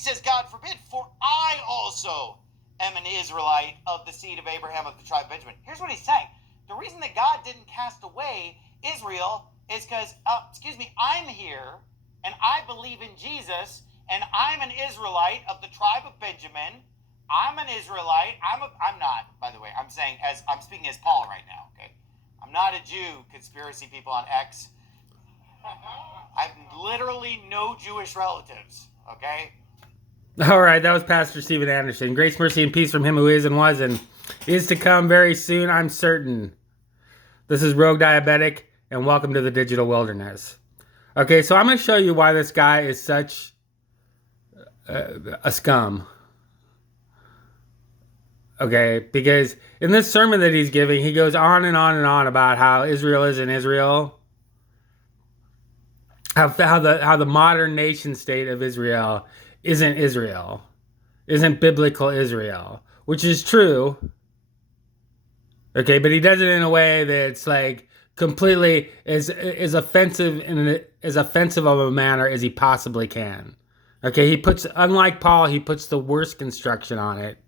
says, God forbid, for I also am an Israelite of the seed of Abraham of the tribe of Benjamin. Here's what he's saying. The reason that God didn't cast away Israel is because, I'm here and I believe in Jesus and I'm an Israelite of the tribe of Benjamin. I'm an Israelite. I'm not, by the way. I'm saying, as I'm speaking as Paul right now, okay? I'm not a Jew, conspiracy people on X. I have literally no Jewish relatives, okay? All right, that was Pastor Steven Anderson. Grace, mercy, and peace from him who is and was and is to come very soon, I'm certain. This is Rogue Diabetic, and welcome to the Digital Wilderness. Okay, so I'm going to show you why this guy is such a scum. Okay, because in this sermon that he's giving, he goes on and on and on about how Israel isn't Israel. How the modern nation state of Israel isn't biblical Israel, which is true. Okay, but he does it in a way that's like completely as offensive and as offensive of a manner as he possibly can. Okay, unlike Paul, he puts the worst construction on it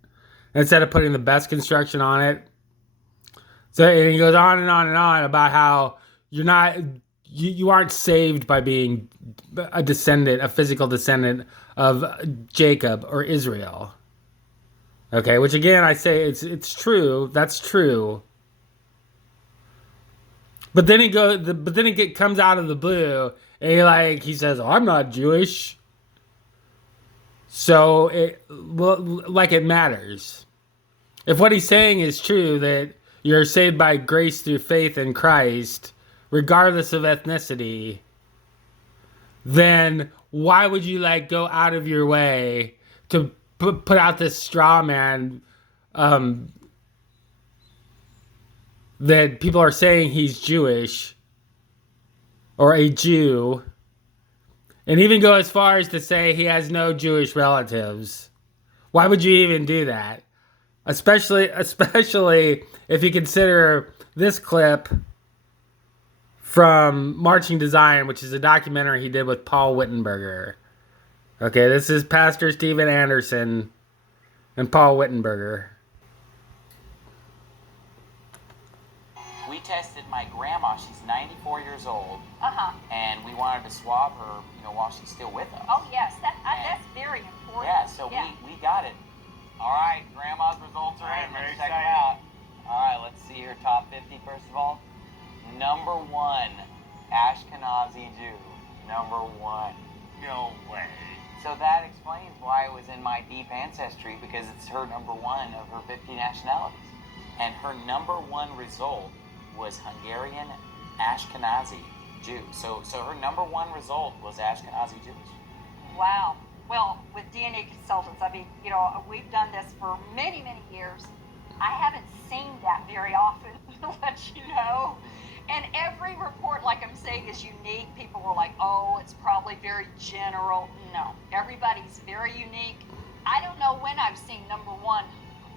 instead of putting the best construction on it. So, and he goes on and on and on about how you aren't saved by being a physical descendant of Jacob or Israel. Okay, which again I say it's true. That's true. But then it comes out of the blue, and he says, "Oh, I'm not Jewish." So it matters. If what he's saying is true, that you're saved by grace through faith in Christ, regardless of ethnicity, then why would you go out of your way to put out this straw man that people are saying he's Jewish or a Jew, and even go as far as to say he has no Jewish relatives? Why would you even do that? Especially if you consider this clip from Marching to Zion, which is a documentary he did with Paul Wittenberger. Okay, this is Pastor Steven Anderson and Paul Wittenberger. We tested my grandma. She's 94 years old. And we wanted to swab her, while she's still with us. Oh, yes. That's very important. Yeah, so we got it. All right, Grandma's results are in. Let's check them out. All right, let's see your top 50 first of all. Number 1, Ashkenazi Jew. Number 1. No way. So that explains why it was in my deep ancestry, because it's her number 1 of her 50 nationalities. And her number 1 result was Hungarian Ashkenazi Jew. So her number 1 result was Ashkenazi Jewish. Wow. Well, with DNA consultants, we've done this for many, many years. I haven't seen that very often, to let you know. And every report, like I'm saying, is unique. People were like, oh, it's probably very general. No, everybody's very unique. I don't know when I've seen number 1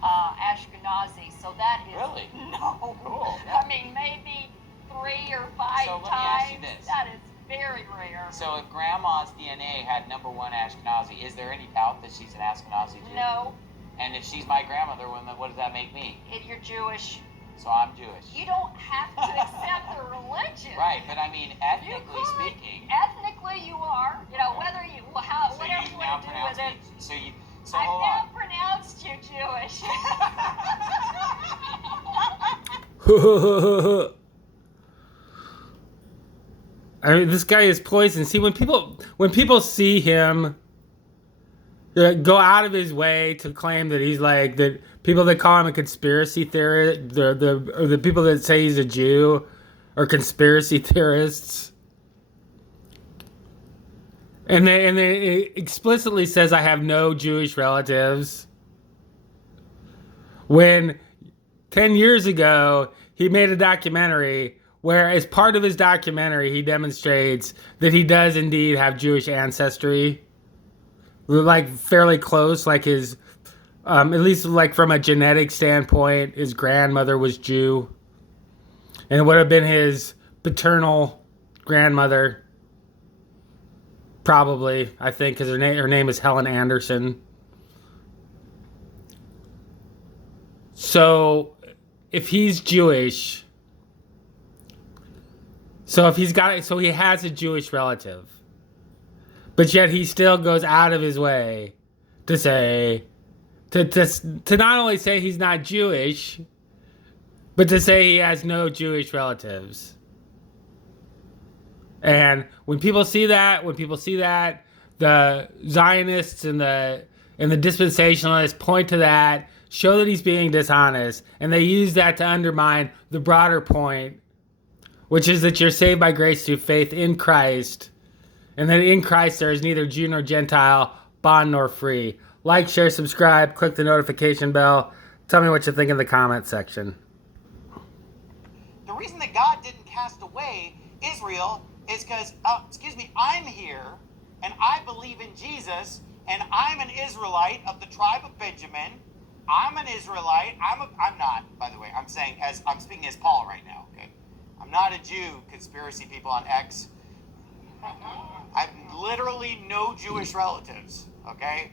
Ashkenazi, so that is... Really? No. Cool. Yeah. I mean, maybe 3 or 5 So let me ask you times. this. That is very rare. So if Grandma's DNA had number 1 Ashkenazi, is there any doubt that she's an Ashkenazi Jew? No. And if she's my grandmother, what does that make me? You're Jewish. So I'm Jewish. You don't have to accept the religion. Right, but I mean, ethnically speaking. Ethnically, you are. Whether you, whatever you want to do with it. So I've hold now on. pronounced you Jewish. I mean, this guy is poison. See, when people see him go out of his way to claim that he's that people that call him a conspiracy theorist, or the people that say he's a Jew are conspiracy theorists, and then it explicitly says I have no Jewish relatives. When 10 years ago he made a documentary where, as part of his documentary, he demonstrates that he does indeed have Jewish ancestry. Fairly close, his, at least from a genetic standpoint, his grandmother was Jew. And it would have been his paternal grandmother. Probably, I think, because her name is Helen Anderson. So, if he's Jewish, so he has a Jewish relative, but yet he still goes out of his way to say, to not only say he's not Jewish, but to say he has no Jewish relatives. And when people see that, the Zionists and the dispensationalists point to that, show that he's being dishonest, and they use that to undermine the broader point, which is that you're saved by grace through faith in Christ, and that in Christ there is neither Jew nor Gentile, bond nor free. Like, share, subscribe, click the notification bell. Tell me what you think in the comment section. The reason that God didn't cast away Israel is because, I'm here, and I believe in Jesus, and I'm an Israelite of the tribe of Benjamin. I'm an Israelite. I'm not, by the way. I'm speaking as Paul right now, okay? I'm not a Jew, conspiracy people on X. I've literally no Jewish relatives, okay?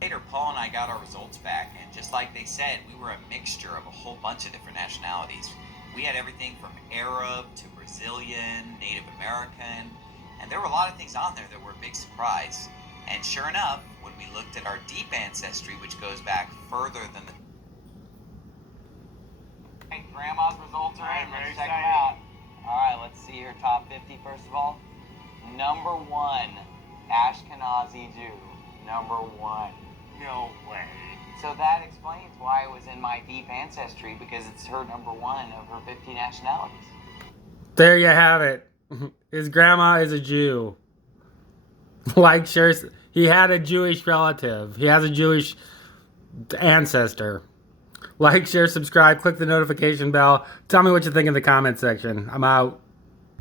Later, Paul and I got our results back, and just like they said, we were a mixture of a whole bunch of different nationalities. We had everything from Arab to Brazilian, Native American, and there were a lot of things on there that were a big surprise. And sure enough, when we looked at our deep ancestry, which goes back further than the... Hey, Grandma's results are in. Let's check them out. All right, let's see your top 50 first of all. Number 1, Ashkenazi Jew. Number 1. No way. So that explains why it was in my deep ancestry, because it's her number 1 of her 50 nationalities. There you have it. His grandma is a Jew. Like, sure, he had a Jewish relative. He has a Jewish ancestor. Like, share, subscribe, click the notification bell. Tell me what you think in the comment section. I'm out.